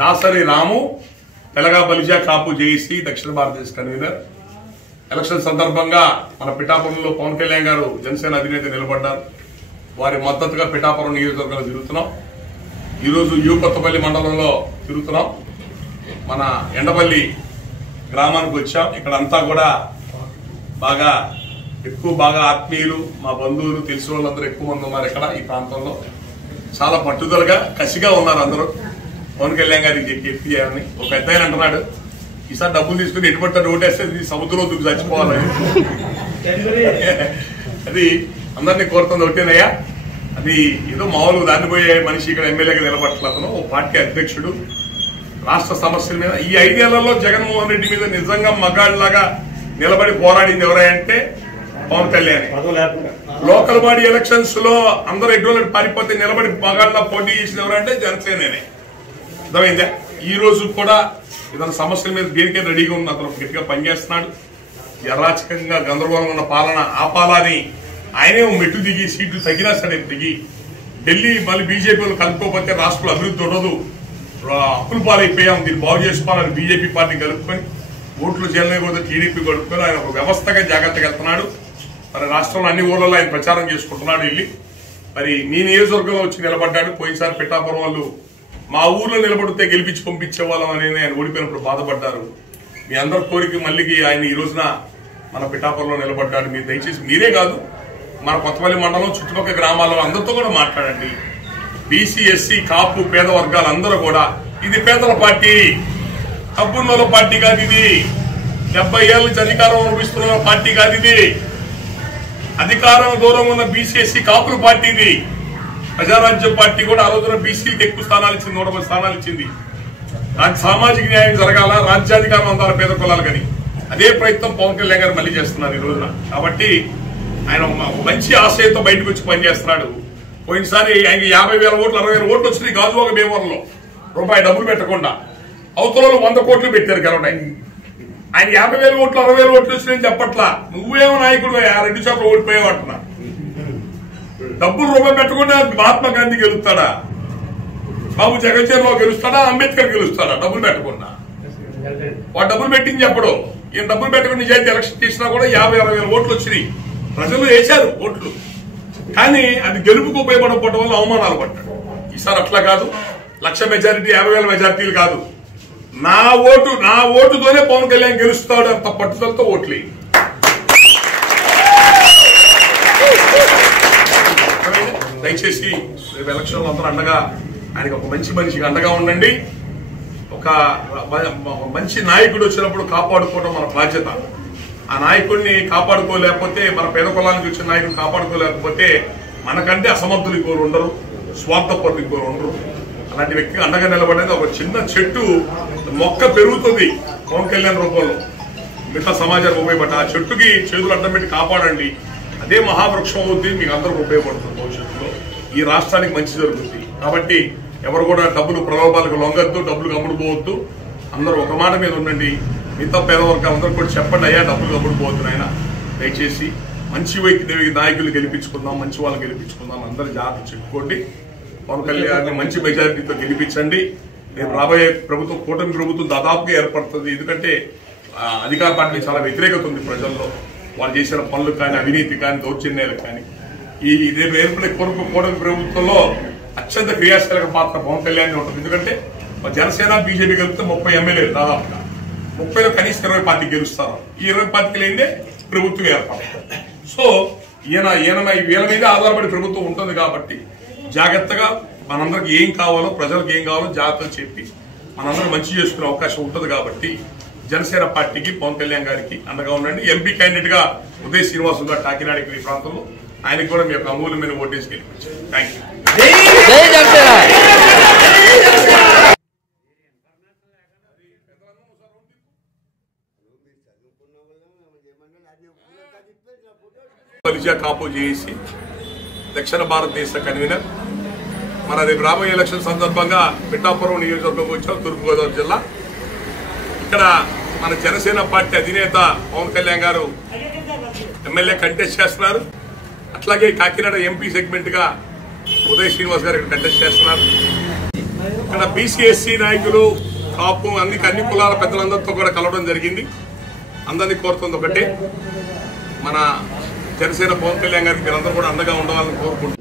దాసరి రాము తెలగా బలిజా కాపు JAC దక్షిణ భారతదేశ convener. Election సందర్భంగా మన పిఠాపురంలో పవన్ కళ్యాణ్ గారు జనసేన అధినేత నిలబడ్డారు. వారి మద్దతుగా పిఠాపురం నియోజకవర్గంలో తిరుగుతున్నాం. ఈరోజు యూ కొత్తపల్లి మండలంలో తిరుగుతున్నాం. మన ఎండపల్లి గ్రామానికి వచ్చాం. ఇక్కడ అంతా కూడా బాగా ఆత్మీయులు, మా బంధువులు, తెలిసిన వాళ్ళందరూ ఎక్కువ మంది ఉన్నారు. ఇక్కడ ఈ ప్రాంతంలో చాలా పట్టుదలగా కసిగా ఉన్నారు అందరూ పవన్ కళ్యాణ్ గారికి చెప్పి చేయాలని. ఒక పెద్ద ఆయన అంటున్నాడు, ఈసారి డబ్బులు తీసుకుని ఎటుపట్టాడు ఓటేస్తే సముద్రంలో దూకి చచ్చిపోవాలని. అది అందరినీ కోరుతుంది ఒకటేనయ్యా. అది ఏదో మామూలు దాన్ని మనిషి ఇక్కడ ఎమ్మెల్యేగా నిలబట్టలేదు. ఓ పార్టీ అధ్యక్షుడు రాష్ట్ర సమస్యల మీద ఈ 5 ఏళ్లలో జగన్మోహన్ రెడ్డి మీద నిజంగా మగాళ్ళలాగా నిలబడి పోరాడింది ఎవరంటే Pawan Kalyan. Local body elections లో అందరూ ఎటువంటి పారిపోతే నిలబడి మగాళ్ళ పోటీ చేసిన ఎవరంటే జనసేననే. అర్థమైందా? ఈ రోజు కూడా ఇతని సమస్యల మీద దేనికే రెడీగా ఉన్న అతను గట్టిగా పనిచేస్తున్నాడు. అరాచకంగా గందరగోళంగా ఉన్న పాలన ఆపాలని ఆయనే మెట్టు దిగి సీట్లు తగ్గినా సరే దిగి ఢిల్లీ మళ్ళీ బీజేపీలో కలుపుకోకపోతే రాష్ట్రంలో అభివృద్ధి ఉండదు, అప్పులు పాలైపోయాం, దీన్ని బాగు చేసుకోవాలని బీజేపీ పార్టీ కలుపుకొని ఓట్లు చేయలేకపోతే టీడీపీ కలుపుకొని ఆయన ఒక వ్యవస్థగా జాగ్రత్తగా వెళ్తున్నాడు. మరి రాష్ట్రంలో అన్ని ఊర్లలో ఆయన ప్రచారం చేసుకుంటున్నాడు వెళ్ళి. మరి మీ నియోజకవర్గంలో వచ్చి నిలబడ్డాడు. పోయినసారి పిఠాపురం వాళ్ళు మా ఊర్లో నిలబడితే గెలిపించి పంపించే వాళ్ళం అనేది ఆయన ఓడిపోయినప్పుడు బాధపడ్డారు. మీ అందరి కోరిక మళ్ళీ ఆయన ఈ రోజున మన పిఠాపురంలో నిలబడ్డాడు. మీరు దయచేసి మీరే కాదు, మన కొత్తపల్లి మండలం చుట్టుపక్కల గ్రామాల్లో అందరితో కూడా మాట్లాడండి. బీసీ, ఎస్సీ, కాపు, పేద వర్గాలందరూ కూడా ఇది పేదల పార్టీ, డబ్బున్నోళ్ళ పార్టీ కాదు ఇది. 70 ఏళ్ళ నుంచి అధికారం అనుభవిస్తున్న పార్టీ కాదు ఇది. అధికారం దూరంగా ఉన్న బీసీ, ఎస్సీ, కాపుల పార్టీ ఇది. ప్రజారాజ్యం పార్టీ కూడా ఆ రోజున బీసీలకు ఎక్కువ స్థానాలు ఇచ్చింది, 110 స్థానాలు ఇచ్చింది. సామాజిక న్యాయం జరగాల, రాజ్యాధికారం అందాల పేద కులాలు కానీ అదే ప్రయత్నం పవన్ కళ్యాణ్ గారు మళ్ళీ చేస్తున్నారు ఈ రోజున. కాబట్టి ఆయన మంచి ఆశయంతో బయటకు వచ్చి పనిచేస్తున్నాడు. పోయినసారి ఆయన 50,000 ఓట్లు 60,000 ఓట్లు వచ్చినాయి గాజువాక భీమవరంలో, రూపాయి డబ్బులు పెట్టకుండా. అవతలలో 100 కోట్లు పెట్టారు గెలవడానికి. ఆయన 50,000 ఓట్లు 60,000 ఓట్లు వచ్చినాయని చెప్పట్లా. నువ్వేమో నాయకుడు 2 చోట్ల ఓడిపోయావు అంటున్నా. డబ్బులు రూపాయి పెట్టకుండా మహాత్మా గాంధీ గెలుస్తాడా, బాబు జగజ్జీవన్రావు గెలుస్తాడా, అంబేద్కర్ గెలుస్తాడా డబ్బులు పెట్టకుండా? వాడు డబ్బులు పెట్టింది చెప్పడు. ఈయన డబ్బులు పెట్టకుండా నిజాయితీ ఎలక్షన్ తీసినా కూడా 50,000-60,000 ఓట్లు వచ్చినాయి. ప్రజలు వేశారు ఓట్లు, కానీ అది గెలుపుకు ఉపయోగపడకపోవడం వల్ల అవమానాలు పడ్డాడు. ఈసారి అట్లా కాదు, 1,00,000 మెజారిటీ 50,000 మెజారిటీలు కాదు. నా ఓటుతోనే పవన్ కళ్యాణ్ గెలుస్తాడు అంత పట్టుదలతో ఓట్లు. దయచేసి రేపు ఎలక్షన్లో అందరూ అండగా ఆయనకు ఒక మంచి మనిషికి అండగా ఉండండి. ఒక మంచి నాయకుడు వచ్చినప్పుడు కాపాడుకోవడం మన బాధ్యత. ఆ నాయకుడిని కాపాడుకోలేకపోతే, మన పేద కులానికి వచ్చిన నాయకుడు కాపాడుకోలేకపోతే మనకంటే అసమర్థులు ఇంకోరు ఉండరు, స్వార్థపరులు ఇంకోరు ఉండరు. అలాంటి వ్యక్తికి అండగా నిలబడేది ఒక చిన్న చెట్టు మొక్క పెరుగుతుంది పవన్ కళ్యాణ్ రూపంలో, మిగతా సమాజానికి ఉపయోగపడ ఆ చెట్టుకి చేతులు అడ్డం పెట్టి కాపాడండి. అదే మహావృక్షం అవుతుంది, మీకు అందరికి ఉపయోగపడుతుంది. భవిష్యత్తులో ఈ రాష్ట్రానికి మంచి జరుగుతుంది. కాబట్టి ఎవరు కూడా డబ్బులు ప్రలోభాలకు లొంగద్దు, డబ్బులు అమ్ముడుపోవద్దు. అందరూ ఒక మాట మీద ఉండండి. మిగతా పేదవర్గాలు అందరూ కూడా చెప్పండి, అయ్యా డబ్బులు అమ్ముడుపోవద్దు ఆయన. దయచేసి మంచి వ్యక్తి నాయకులు గెలిపించుకుందాం, మంచి వాళ్ళని గెలిపించుకుందాం. అందరూ జాగ్రత్త చెప్పుకోండి. పవన్ కళ్యాణ్ మంచి మెజారిటీతో గెలిపించండి. రేపు రాబోయే ప్రభుత్వం, కూటమి ప్రభుత్వం దాదాపుగా ఏర్పడుతుంది. ఎందుకంటే అధికార పార్టీ చాలా వ్యతిరేకత ఉంది ప్రజల్లో. వాళ్ళు చేసిన పనులు కానీ, అవినీతి కానీ, దౌర్జన్యాలు కానీ. ఈ రేపు ఏర్పడే కూటమి ప్రభుత్వంలో అత్యంత క్రియాశీలక పాత్ర పవన్ కళ్యాణ్ ఉంటుంది. ఎందుకంటే జనసేన, బీజేపీ కలిపితే 30 ఎమ్మెల్యేలు దాదాపుగా 30లో కనీసం 20 పార్టీకి గెలుస్తారు. ఈ 20 పార్టీలు ఏంటే ప్రభుత్వం ఏర్పడుతుంది. సో వీళ్ళ మీద ఆధారపడి ప్రభుత్వం ఉంటుంది. కాబట్టి జాగ్రత్తగా మనందరికి ఏం కావాలో, ప్రజలకు ఏం కావాలో జాగ్రత్తగా చెప్పి మనందరం మంచి చేసుకునే అవకాశం ఉంటుంది. కాబట్టి జనసేన పార్టీకి, పవన్ కళ్యాణ్ గారికి అండగా ఉండండి. ఎంపీ క్యాండిడేట్ గా ఉదయ్ శ్రీనివాసు గారు కాకినాడకి ఈ ప్రాంతంలో, ఆయనకు కూడా మీ యొక్క అమూల్యమైన ఓటేసి గెలిపించారు. Thank you. Balija Kapu JAC దక్షిణ భారతదేశ కన్వీనర్. మన రేపు రాబోయే ఎలక్షన్ సందర్భంగా పిఠాపురం నియోజకవర్గంకి వచ్చాం, తూర్పుగోదావరి జిల్లా. ఇక్కడ మన జనసేన పార్టీ అధినేత పవన్ కళ్యాణ్ గారు ఎమ్మెల్యే కంటెస్ట్ చేస్తున్నారు. అట్లాగే కాకినాడ ఎంపీ సెగ్మెంట్ గా ఉదయ్ శ్రీనివాస్ గారు ఇక్కడ కంటెస్ట్ చేస్తున్నారు. ఇక్కడ బీసీ ఎస్సీ నాయకులు కాపు అన్ని కులాల పెద్దలందరితో కూడా కలవడం జరిగింది. అందరినీ కోరుతుంది ఒకటే, మన జనసేన పవన్ కళ్యాణ్ గారికి మీరందరూ కూడా అండగా ఉండవాలని కోరుకుంటున్నారు.